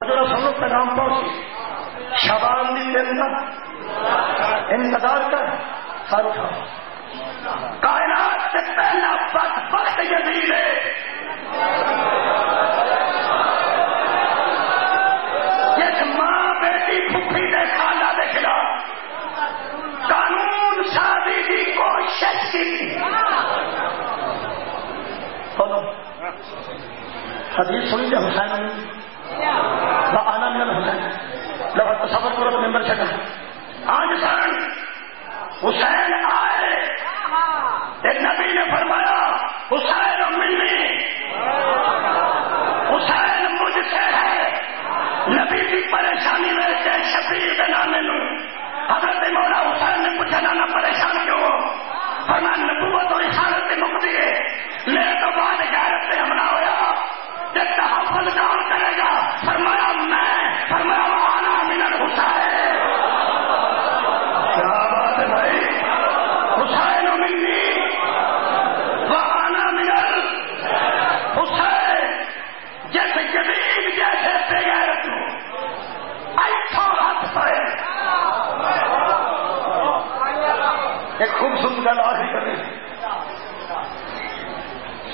سنو پیغام پہنچی شبان دی دن انتظار کر سارو کائنات سے پہلا بدبخت یزید ہے جس ماں بیٹی پھپھی دے خالہ دے خلاف قانون سازی کی کوشش کی حدیث سنی جائے حسین آنا من الحسین لوگ تصور کرو تو ممبر چکا آج سن حسین آئے ایک نبی نے فرمایا حسین منی حسین مجھ سے ہے نبی کی پریشانی میں سے شبیر کے نامے لوں حضرت مولا حسین نے پوچھا نانا پریشان کیوں فرمایا نبوت اور رسالت سے مکتی ہے میرے تو بعد غیرت سے حملہ ہوا جب تحفظ کون کرے گا فرمایا میں فرمایا وانا من الحسین کیا بات ہے بھائی حسین منی وانا من الحسین جیسے جدید جیسے بے غیرت ایسا ہاتھ پائے ایک خوبصورت گل آخری کرنی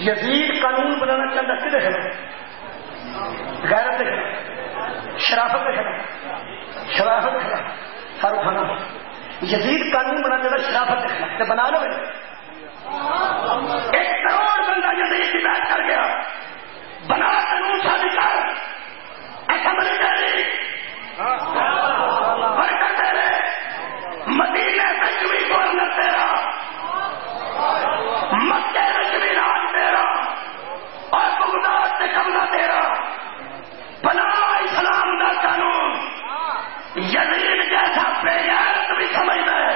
یزید قانون بنانا چاہتا کدھر ہے غیرت ہے شرافت ہے شرافت ہے سارو کھانا یزید قانون بنا چاہتا شرافت ہے بنا لو 1 کروڑ بندہ یزید کی بات کر گیا بنا قانون شادی کر ایسا بنی جائے برکت تیرے مدینے میں بھی گورنر تیرا مکے میں بھی راج تیرا اور بغداد سے قبضہ تیرا بنا اسلام کا قانون یزید جیسا بے غیرت بھی سمجھ ہے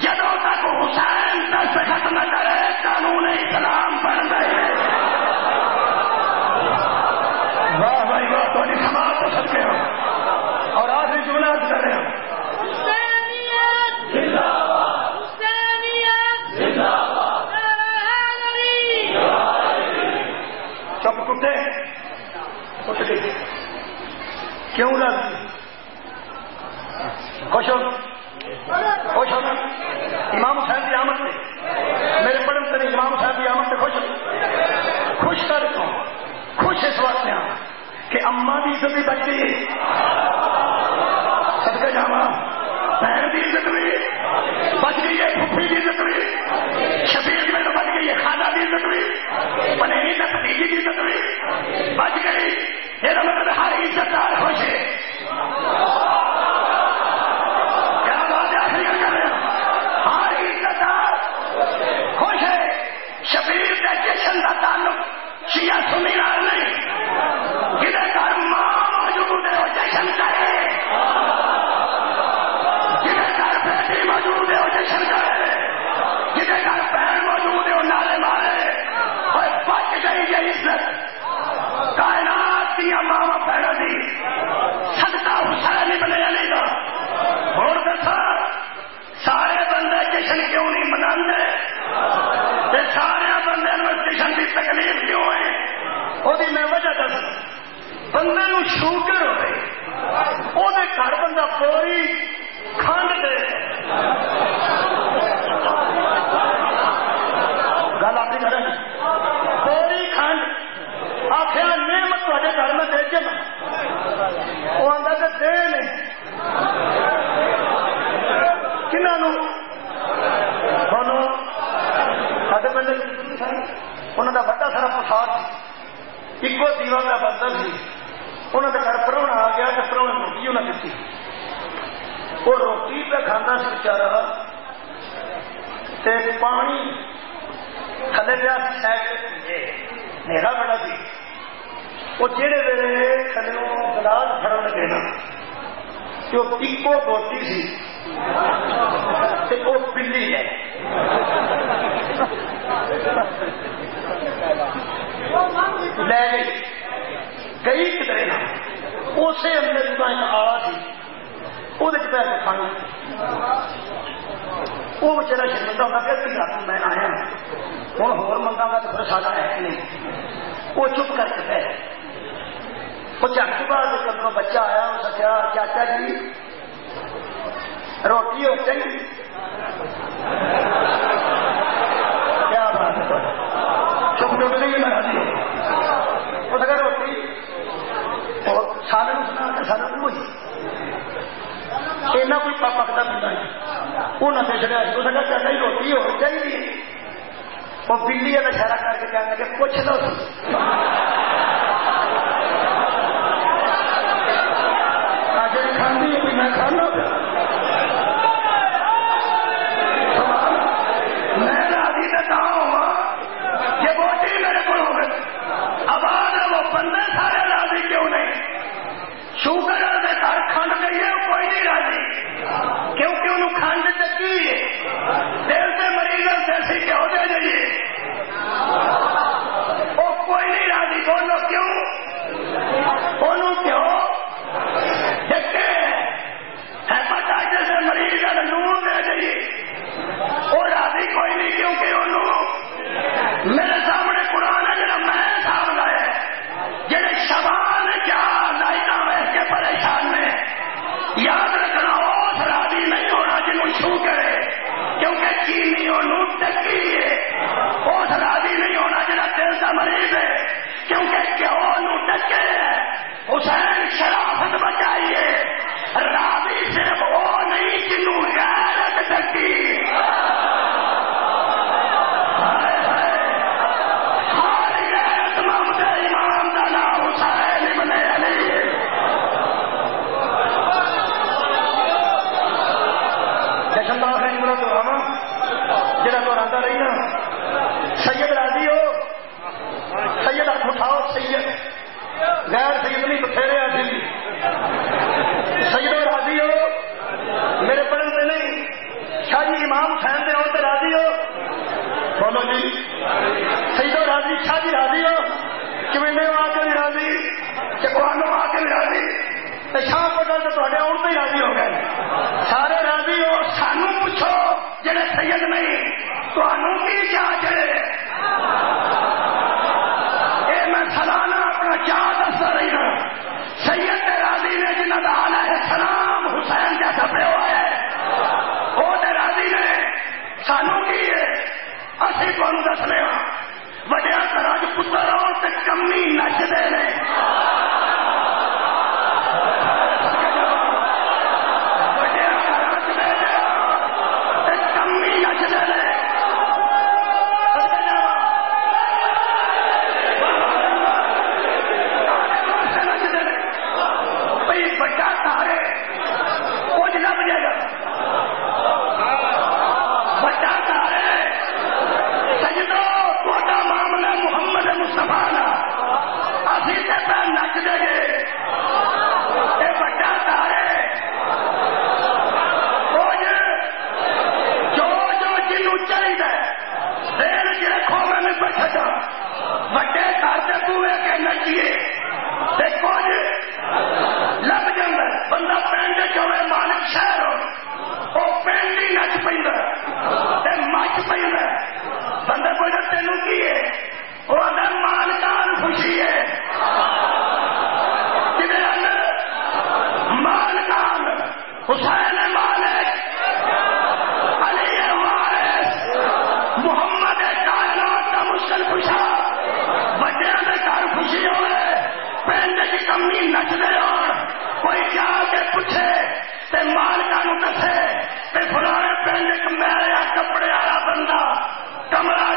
جدوں تک حسین دستخط نہ کرے قانون اسلام بن گئے واہ بھائی واہ تو نہیں سماج تو سکتے ہو اور آخری جملہ کر رہے ہو چپ کتے اٹھ گئی کیوں لگتی خوش ہو خوش ہونا امام حسین کی آمد سے میرے پڑھن سے نہیں امام حسین کی آمد سے خوش ہو خوش کر دوں خوش اس وقت میں کہ اماں کی عزت بھی بچ گئی صدقے جاواں بہن کی عزت بھی بچ گئی ہے پھپھی کی عزت بھی شبیر میں تو بچ گئی ہے خالہ کی عزت بھی پنیری کا بھتیجی کی عزت بھی بچ گئی یہ مطلب ہر عزت دار خوش ہے کیا بات آخری کر رہے ہیں ہر عزت دار خوش ہے شبیر کے جشن کا تعلق شیعہ سنی نال نہیں جنہیں گھر ماں موجود ہے وہ جشن کرے جنہیں گھر بیٹی موجود ہے وہ جشن کرے جنہیں گھر بہن موجود ہے وہ نعرے مارے اور بچ گئی یہ عزت کائنات کی ماما پیدا دی صدقہ حسین ابن علی کا اور دسا سارے بندے جشن کیوں نہیں مناتے سارے بندے میں جشن کی تکلیف کیوں ہے وہ میں وجہ دس بندے نو شوگر ہوئے وہ گھر بندہ پوری کھنڈ دے گل آپ کی کریں پوری کھنڈ آخیا نعمت تے گھر میں دے کے وہ آتا کہ دے نہیں کنہوں سنو سارے پنڈ انہوں کا بڑا سارا پسار ایک دیوا کا بنتا سی انہوں نے گھر پرونا آ گیا کہ پرونے روٹی انہیں دیتی وہ روٹی پہ کھانا سی بچارا پانی تھلے پیا نیرا بڑا سی وہ جہے ویلے تھلوں گلاس پڑن دینا وہ ایکو روٹی سی وہ پلی ہے لے گئی کدھر نا اسی اندر کا ایک آ سی وہ پہ کھانا وہ بچارا شرمندہ ہوتا کہ میں آیا ہوں ہو منگا گا تو پھر سارا ہے نہیں وہ چپ کر کے وہ جھٹ بعد کدوں بچہ آیا اس کیا چاچا جی روٹی ہو چاہیے کیا بات ہے چپ ڈب نہیں میں راضی ہو اس کا روٹی اور سارے سنا کے سارا ہوئی ایسا کوئی پکتا پیتا نہیں انہیں پہ چڑھا اس کا چاچا جی روٹی ہو چاہیے وہ بلی کا اشارہ کر کے کہنے کہ پوچھ لو کھانے میں کھانا میں راضی دیتا ہوں یہ بوٹی میرے کو ہو گئی اب وہ بندے سارے راضی کیوں نہیں شوگر والے گھر کھنڈ گئی ہے کوئی نہیں راضی کیونکہ انہوں کھنڈ چکی دل سے مریض جیسی کیوں دے جائیے وہ کوئی نہیں راضی بولو کیوں انہوں کیوں ہیپاٹائٹس سے مریض کا نور دے جائیے وہ راضی کوئی نہیں کیونکہ انہوں میرے سامنے قرآن ہے جڑا میں صاحب لایا جڑے شبان کیا لائٹاں ویس کے پریشان میں یاد رکھنا اس راضی نہیں ہونا جنہوں چھو کرے کیونکہ چینی انہوں ٹکی ہے اس راضی نہیں ہونا جڑا دل کا مریض ہے کیونکہ کیوں انہوں ٹکے ہے حسین شرافت بچائیے راضی صرف وہ نہیں جنہوں غیرت ٹکی ساری غیرت محمد امام دا نام حسین ابن علی جشن اللہ خیر ملا تو راما جڑا تو آتا رہی نا سید راضی ہو سید ہاتھ اٹھاؤ سید غیر سید نہیں بتھیرے آتی سید راضی ہو میرے پڑھن سے نہیں شاہ جی امام حسین دے ہوتے راضی ہو بولو جی سید راضی شاہ جی راضی ہو کمنے آ کے بھی راضی چکوانوں آ کے بھی راضی شاہ پٹل تو تھوڑے آن سے ہی راضی ہو گئے سارے راضی ہو سانو پوچھو جڑے سید نہیں تمہوں کی کیا چلے یہ میں سالانہ اپنا کیا دستا رہی ہوں سید راضی نے جنہ کا علیہ السلام حسین جیسا پہ ہوا ہے وہ راضی نے سانو کی ہے اسی تمہیں دسنے ہاں وڈیا طرح پتر اور کمی نچتے ہیں وڈے کارتے پوے کے نچیے لگ جانا بندہ پینڈ چوے مالک شہر ہو وہ پینڈ ہی نچ پہ مچ پہ بندے کو تینوں کی ہے وہ اندر مالکان خوشی ہے مالکان حسین مالک علی وارث محمد کائنات کا مشکل خوشا بچے کے گھر خوشی ہوئے پینڈ کی کمی نچ دے اور کوئی جا کے پوچھے تے مالکان دسے تے فلانے پینڈ میرے کپڑے والا بندہ کمرہ